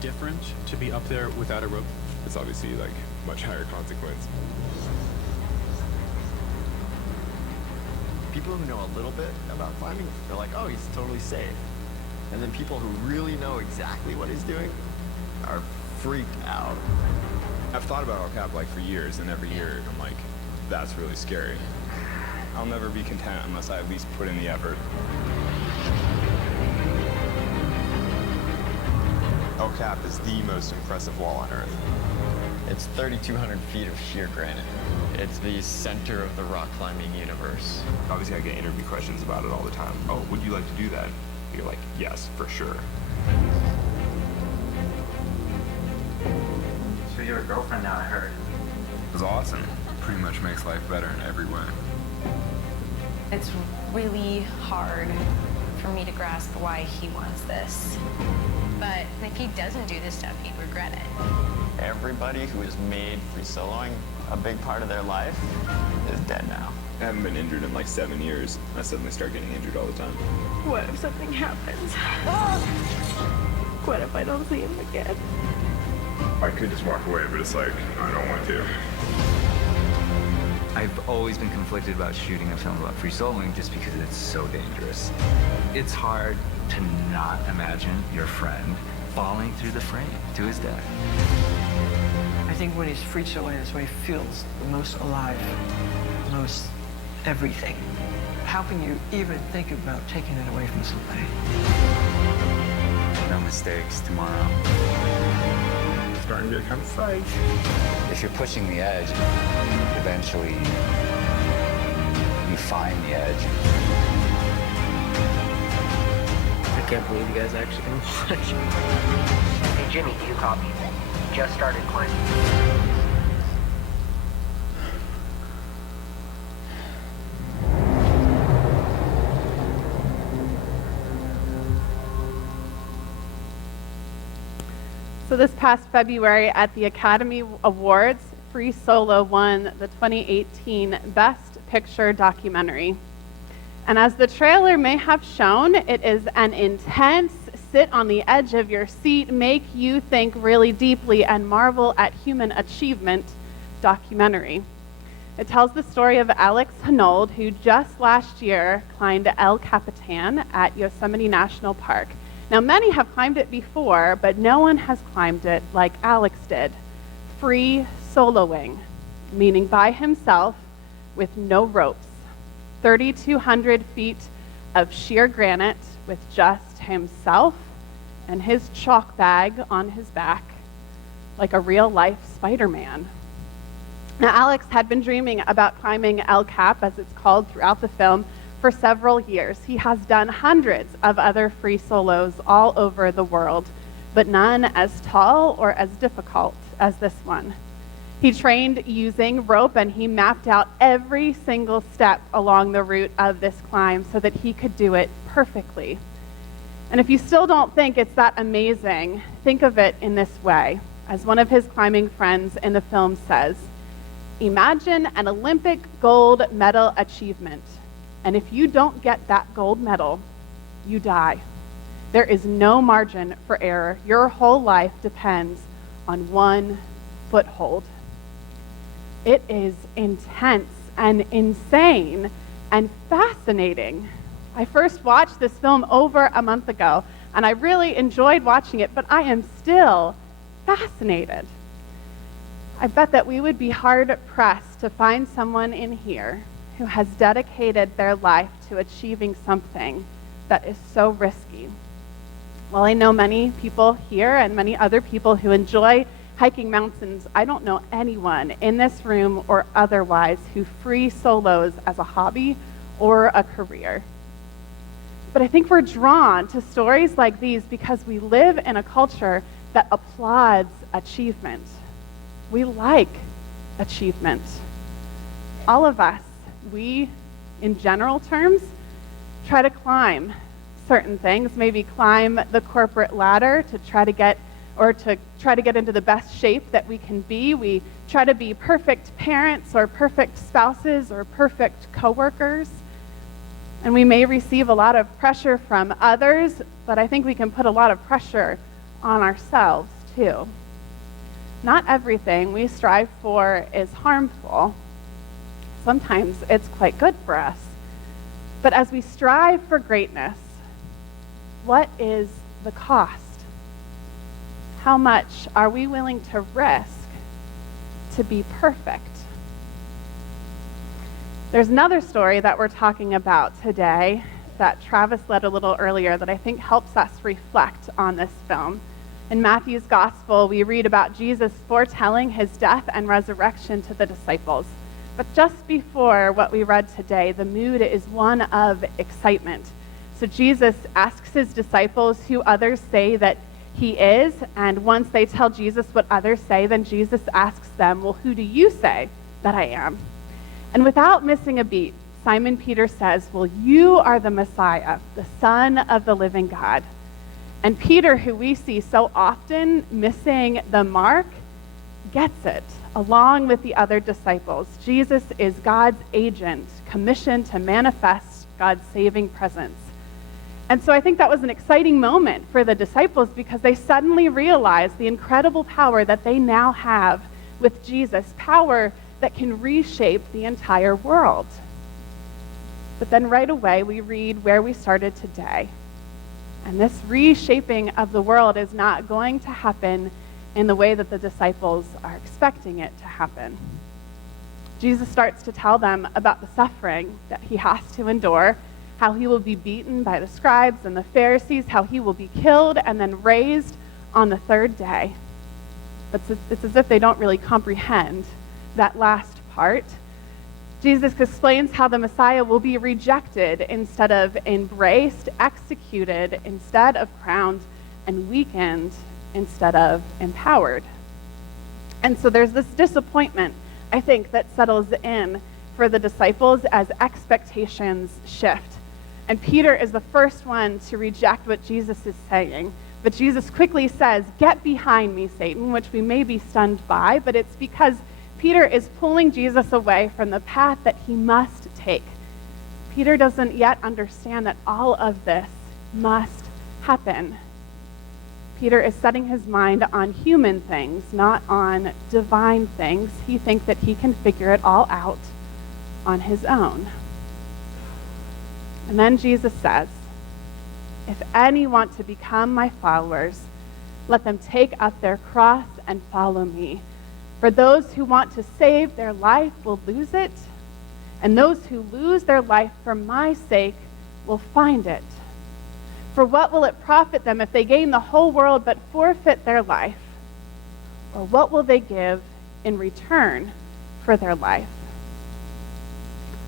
different to be up there without a rope? It's obviously like much higher consequence. People who know a little bit about climbing, they're like, oh, he's totally safe. And then people who really know exactly what he's doing are freaked out. I've thought about El Cap like for years, and every year I'm like, that's really scary. I'll never be content unless I at least put in the effort. El Cap is the most impressive wall on Earth. It's 3,200 feet of sheer granite. It's the center of the rock climbing universe. Obviously, I get interview questions about it all the time. Oh, would you like to do that? You're like, yes, for sure. So you have a girlfriend now, I heard. It was awesome. Pretty much makes life better in every way. It's really hard for me to grasp why he wants this. But if he doesn't do this stuff, he'd regret it. Everybody who has made free soloing a big part of their life is dead now. I haven't been injured in like 7 years. I suddenly start getting injured all the time. What if something happens? What if I don't see him again? I could just walk away, but it's like, I don't want to. I've always been conflicted about shooting a film about free soloing just because it's so dangerous. It's hard to not imagine your friend falling through the frame to his death. I think when he's free soloing is when he feels the most alive, most everything. How can you even think about taking it away from somebody? No mistakes tomorrow. It's starting to get kind of safe. If you're pushing the edge, eventually you find the edge. I can't believe you guys actually can watch. Hey, Jimmy, do you copy? Just started climbing. So this past February at the Academy Awards, Free Solo won the 2018 Best Picture Documentary. And as the trailer may have shown, it is an intense, sit on the edge of your seat, make you think really deeply and marvel at human achievement documentary. It tells the story of Alex Honnold, who just last year climbed El Capitan at Yosemite National Park. Now, many have climbed it before, but no one has climbed it like Alex did. Free soloing, meaning by himself with no ropes. 3,200 feet of sheer granite with just himself and his chalk bag on his back, like a real-life Spider-Man. Now, Alex had been dreaming about climbing El Cap, as it's called throughout the film, for several years. He has done hundreds of other free solos all over the world, but none as tall or as difficult as this one. He trained using rope, and he mapped out every single step along the route of this climb so that he could do it perfectly. And if you still don't think it's that amazing, think of it in this way. As one of his climbing friends in the film says, imagine an Olympic gold medal achievement. And if you don't get that gold medal, you die. There is no margin for error. Your whole life depends on one foothold. It is intense and insane and fascinating. I first watched this film over a month ago, and I really enjoyed watching it, but I am still fascinated. I bet that we would be hard-pressed to find someone in here who has dedicated their life to achieving something that is so risky. Well, I know many people here and many other people who enjoy hiking mountains. I don't know anyone in this room or otherwise who free solos as a hobby or a career. But I think we're drawn to stories like these because we live in a culture that applauds achievement. We like achievement. All of us, we, in general terms, try to climb certain things, maybe climb the corporate ladder to try to get into the best shape that we can be. We try to be perfect parents or perfect spouses or perfect coworkers. And we may receive a lot of pressure from others, but I think we can put a lot of pressure on ourselves, too. Not everything we strive for is harmful. Sometimes it's quite good for us. But as we strive for greatness, what is the cost? How much are we willing to risk to be perfect? There's another story that we're talking about today that Travis led a little earlier that I think helps us reflect on this film. In Matthew's Gospel, we read about Jesus foretelling his death and resurrection to the disciples. But just before what we read today, the mood is one of excitement. So Jesus asks his disciples who others say that he is, and once they tell Jesus what others say, then Jesus asks them, well, who do you say that I am? And without missing a beat, Simon Peter says, well, you are the Messiah, the Son of the living God. And Peter, who we see so often missing the mark, gets it, along with the other disciples. Jesus is God's agent, commissioned to manifest God's saving presence. And so I think that was an exciting moment for the disciples because they suddenly realized the incredible power that they now have with Jesus, power that can reshape the entire world. But then right away we read where we started today. And this reshaping of the world is not going to happen in the way that the disciples are expecting it to happen. Jesus starts to tell them about the suffering that he has to endure, how he will be beaten by the scribes and the Pharisees, how he will be killed and then raised on the third day. But it's as if they don't really comprehend that last part. Jesus explains how the Messiah will be rejected instead of embraced, executed instead of crowned, and weakened instead of empowered. And so there's this disappointment, I think, that settles in for the disciples as expectations shift. And Peter is the first one to reject what Jesus is saying. But Jesus quickly says, "Get behind me, Satan," which we may be stunned by, but it's because Peter is pulling Jesus away from the path that he must take. Peter doesn't yet understand that all of this must happen. Peter is setting his mind on human things, not on divine things. He thinks that he can figure it all out on his own. And then Jesus says, "If any want to become my followers, let them take up their cross and follow me. For those who want to save their life will lose it, and those who lose their life for my sake will find it. For what will it profit them if they gain the whole world but forfeit their life? Or what will they give in return for their life?"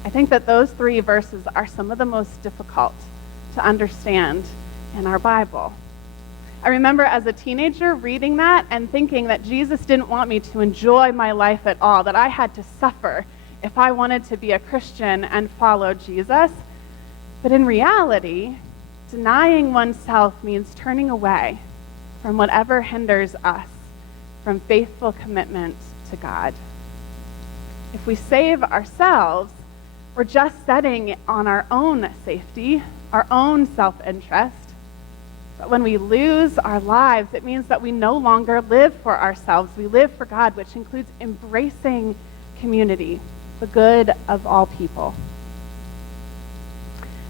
I think that those three verses are some of the most difficult to understand in our Bible. I remember as a teenager reading that and thinking that Jesus didn't want me to enjoy my life at all, that I had to suffer if I wanted to be a Christian and follow Jesus. But in reality, denying oneself means turning away from whatever hinders us from faithful commitment to God. If we save ourselves, we're just setting on our own safety, our own self-interest. But when we lose our lives, it means that we no longer live for ourselves. We live for God, which includes embracing community, the good of all people.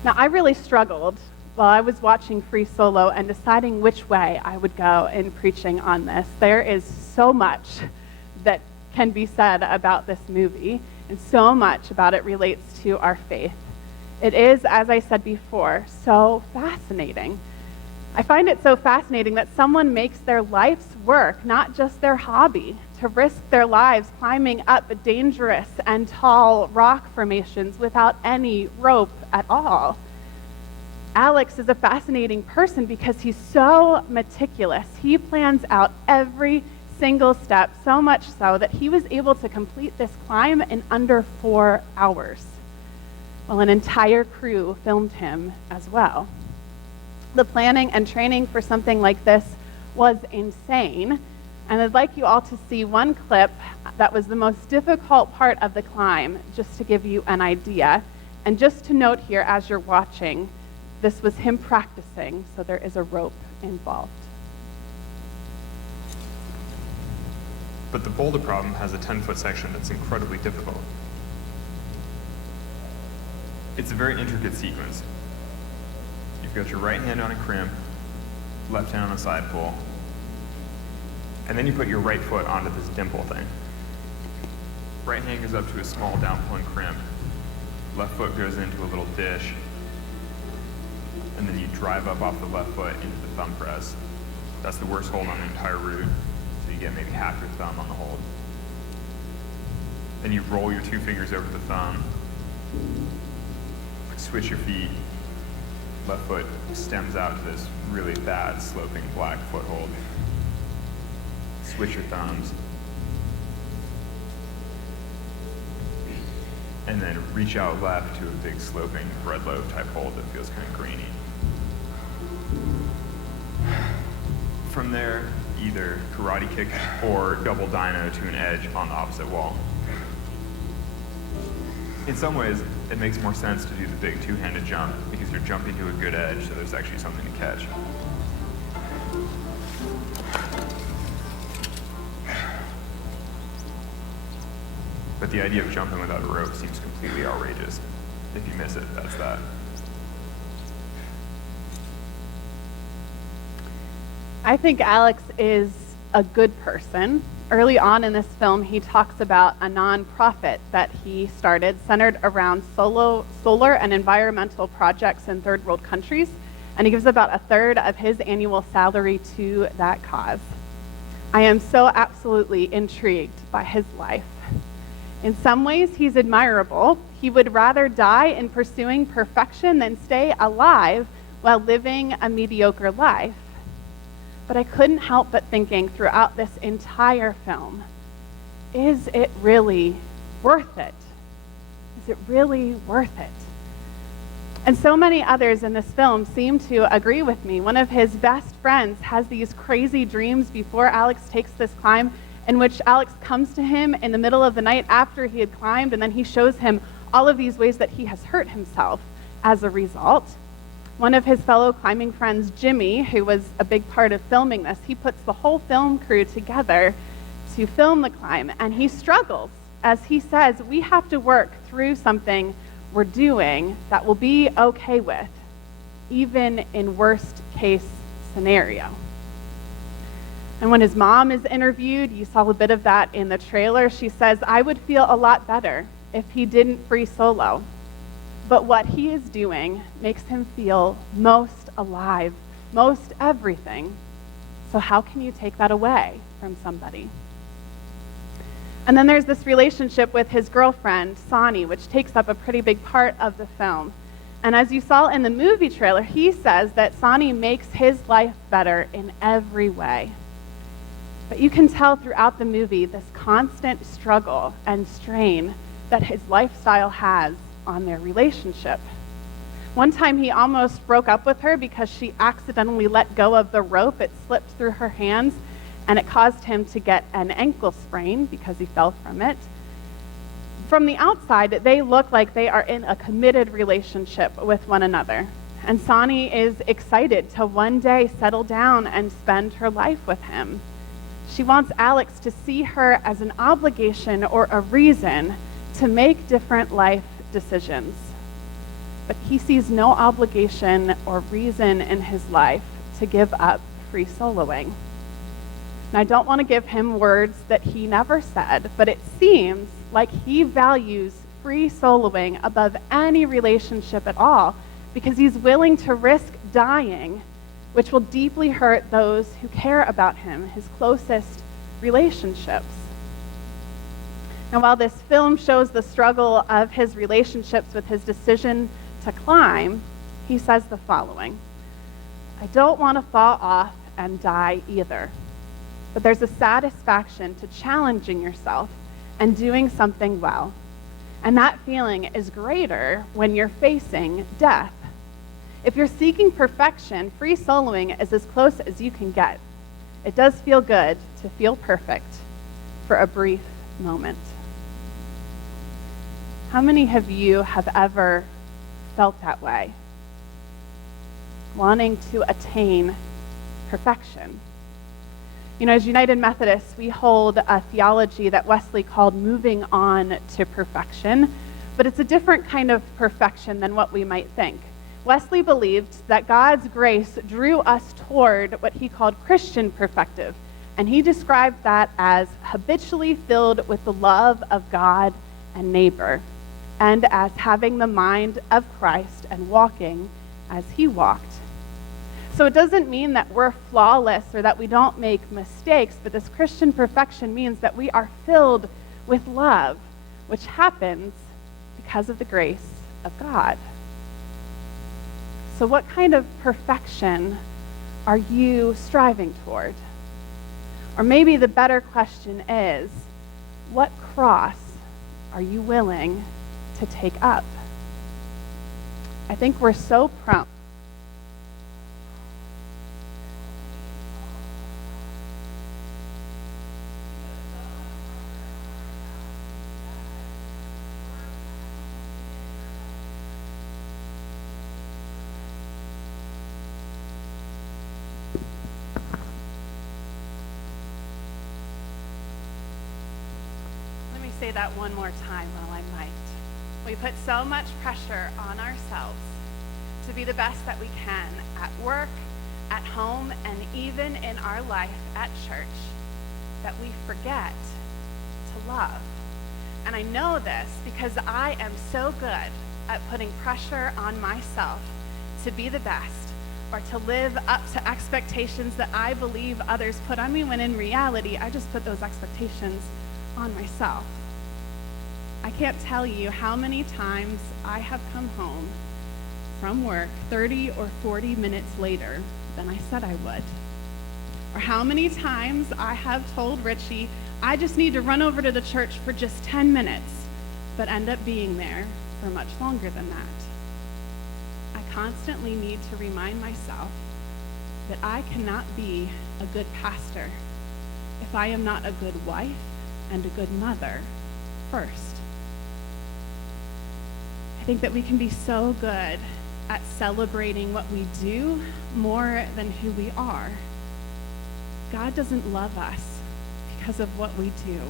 Now, I really struggled while I was watching Free Solo and deciding which way I would go in preaching on this. There is so much that can be said about this movie, and so much about it relates to our faith. It is, as I said before, so fascinating. I find it so fascinating that someone makes their life's work, not just their hobby, to risk their lives climbing up dangerous and tall rock formations without any rope at all. Alex is a fascinating person because he's so meticulous. He plans out every single step, so much so that he was able to complete this climb in under 4 hours, while an entire crew filmed him as well. The planning and training for something like this was insane, and I'd like you all to see one clip that was the most difficult part of the climb, just to give you an idea. And just to note here as you're watching, this was him practicing, so there is a rope involved. But the boulder problem has a 10-foot section that's incredibly difficult. It's a very intricate sequence. You've got your right hand on a crimp, left hand on a side pull, and then you put your right foot onto this dimple thing. Right hand goes up to a small down pulling crimp, left foot goes into a little dish, and then you drive up off the left foot into the thumb press. That's the worst hold on the entire route, so you get maybe half your thumb on the hold. Then you roll your two fingers over the thumb, switch your feet, left foot stems out to this really bad sloping black foothold. Switch your thumbs. And then reach out left to a big sloping bread loaf type hold that feels kind of grainy. From there, either karate kick or double dyno to an edge on the opposite wall. In some ways, it makes more sense to do the big two-handed jump because you're jumping to a good edge, so there's actually something to catch. But the idea of jumping without a rope seems completely outrageous. If you miss it, that's that. I think Alex is a good person. Early on in this film, he talks about a nonprofit that he started centered around solar and environmental projects in third world countries, and he gives about a third of his annual salary to that cause. I am so absolutely intrigued by his life. In some ways, he's admirable. He would rather die in pursuing perfection than stay alive while living a mediocre life. But I couldn't help but thinking throughout this entire film, is it really worth it? Is it really worth it? And so many others in this film seem to agree with me. One of his best friends has these crazy dreams before Alex takes this climb, in which Alex comes to him in the middle of the night after he had climbed, and then he shows him all of these ways that he has hurt himself as a result. One of his fellow climbing friends, Jimmy, who was a big part of filming this, he puts the whole film crew together to film the climb, and he struggles. As he says, we have to work through something we're doing that we'll be okay with, even in worst case scenario. And when his mom is interviewed, you saw a bit of that in the trailer, she says, I would feel a lot better if he didn't free solo. But what he is doing makes him feel most alive, most everything. So how can you take that away from somebody? And then there's this relationship with his girlfriend, Sonny, which takes up a pretty big part of the film. And as you saw in the movie trailer, he says that Sonny makes his life better in every way. But you can tell throughout the movie this constant struggle and strain that his lifestyle has on their relationship. One time he almost broke up with her because she accidentally let go of the rope. It slipped through her hands and it caused him to get an ankle sprain because he fell from it. From the outside, they look like they are in a committed relationship with one another. And Sonny is excited to one day settle down and spend her life with him. She wants Alex to see her as an obligation or a reason to make different life decisions. But he sees no obligation or reason in his life to give up free soloing. And I don't want to give him words that he never said, but it seems like he values free soloing above any relationship at all because he's willing to risk dying, which will deeply hurt those who care about him, his closest relationships. Now, while this film shows the struggle of his relationships with his decision to climb, he says the following: I don't want to fall off and die either, but there's a satisfaction to challenging yourself and doing something well. And that feeling is greater when you're facing death. If you're seeking perfection, free soloing is as close as you can get. It does feel good to feel perfect for a brief moment. How many of you have ever felt that way? Wanting to attain perfection. You know, as United Methodists, we hold a theology that Wesley called moving on to perfection, but it's a different kind of perfection than what we might think. Wesley believed that God's grace drew us toward what he called Christian perfective, and he described that as habitually filled with the love of God and neighbor, and as having the mind of Christ and walking as he walked. So it doesn't mean that we're flawless or that we don't make mistakes, but this Christian perfection means that we are filled with love, which happens because of the grace of God. So what kind of perfection are you striving toward? Or maybe the better question is, what cross are you willing to take up? I think we're so prone. Say that one more time while I might. We put so much pressure on ourselves to be the best that we can at work, at home, and even in our life at church, that we forget to love. And I know this because I am so good at putting pressure on myself to be the best or to live up to expectations that I believe others put on me, when in reality, I just put those expectations on myself. I can't tell you how many times I have come home from work 30 or 40 minutes later than I said I would. Or how many times I have told Richie, I just need to run over to the church for just 10 minutes, but end up being there for much longer than that. I constantly need to remind myself that I cannot be a good pastor if I am not a good wife and a good mother first. I think that we can be so good at celebrating what we do more than who we are. God doesn't love us because of what we do.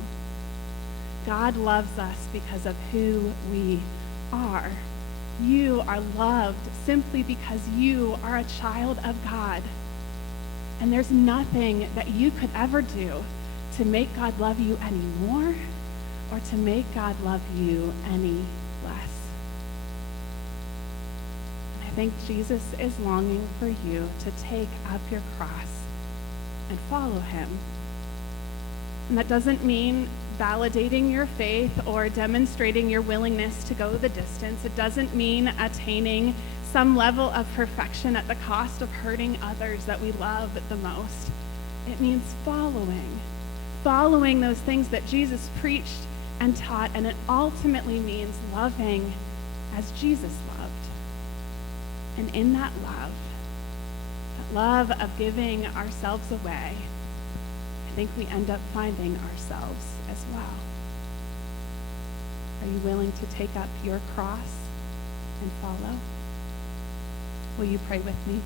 God loves us because of who we are. You are loved simply because you are a child of God. And there's nothing that you could ever do to make God love you any more or to make God love you any less. And I think Jesus is longing for you to take up your cross and follow him. And that doesn't mean validating your faith or demonstrating your willingness to go the distance. It doesn't mean attaining some level of perfection at the cost of hurting others that we love the most. It means following those things that Jesus preached and taught, and it ultimately means loving as Jesus loved. And in that love of giving ourselves away, I think we end up finding ourselves as well. Are you willing to take up your cross and follow? Will you pray with me?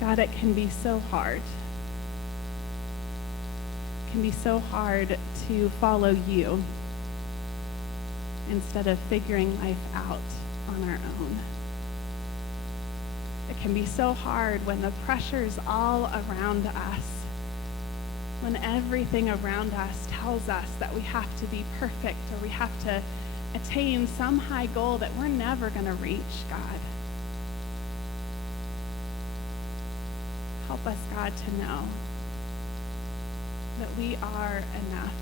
God, it can be so hard. It can be so hard to follow you instead of figuring life out on our own. It can be so hard when the pressure's all around us, when everything around us tells us that we have to be perfect or we have to attain some high goal that we're never going to reach, God. Help us, God, to know that we are enough.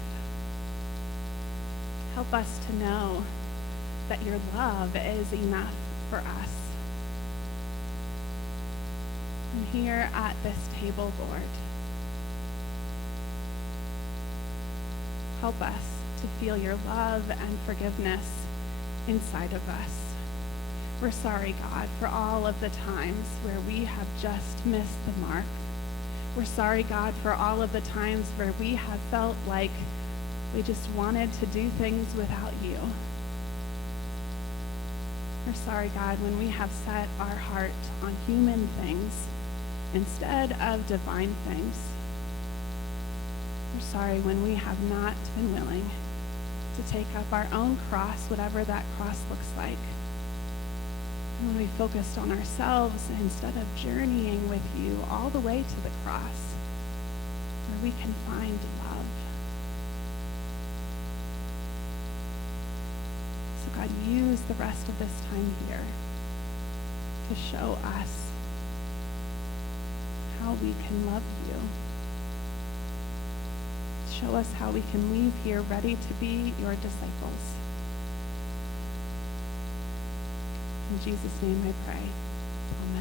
Help us to know that your love is enough for us. And here at this table, Lord, help us to feel your love and forgiveness inside of us. We're sorry, God, for all of the times where we have just missed the mark. We're sorry, God, for all of the times where we have felt like we just wanted to do things without you. We're sorry, God, when we have set our heart on human things instead of divine things. We're sorry when we have not been willing to take up our own cross, whatever that cross looks like. When we focused on ourselves instead of journeying with you all the way to the cross, where we can find love. So God, use the rest of this time here to show us how we can love you. Show us how we can leave here ready to be your disciples. In Jesus' name I pray. Amen.